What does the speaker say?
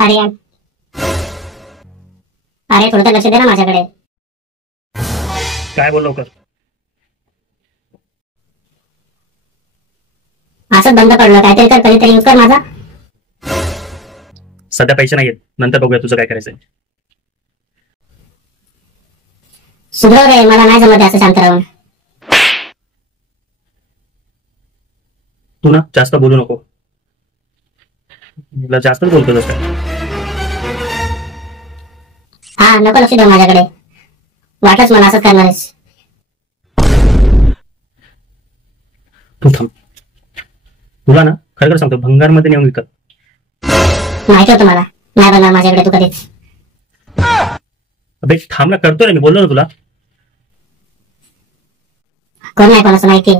अरे अरे थोडं तर लक्ष दे ना माझ्याकडे. काय बोल लवकर. असंच बंद पडलं, काहीतरी कर, कधीतरी यूज कर माझा. सध्या पैसे नाहीयेत, नंतर बघूया तुझं काय करायचंय. सुधरव रे, मला नाही जमत असं शांत राहून. तू ना जास्त बोलू नको. मला जास्तच बोलतो काय. हा नको लक्ष देऊ माझ्याकडे, वाटलंच मला असंच करणार आहेस. तू थांब. तुला ना खरं खरं सांगतो, भंगारमध्ये नेऊन विकत. माहिती होतं मला, नाही बनणार माझ्याकडे तू कधीच. अबे थांब ना, करतोय मी, बोललो ना तुला. कोण नाही कोणाचं माहिती.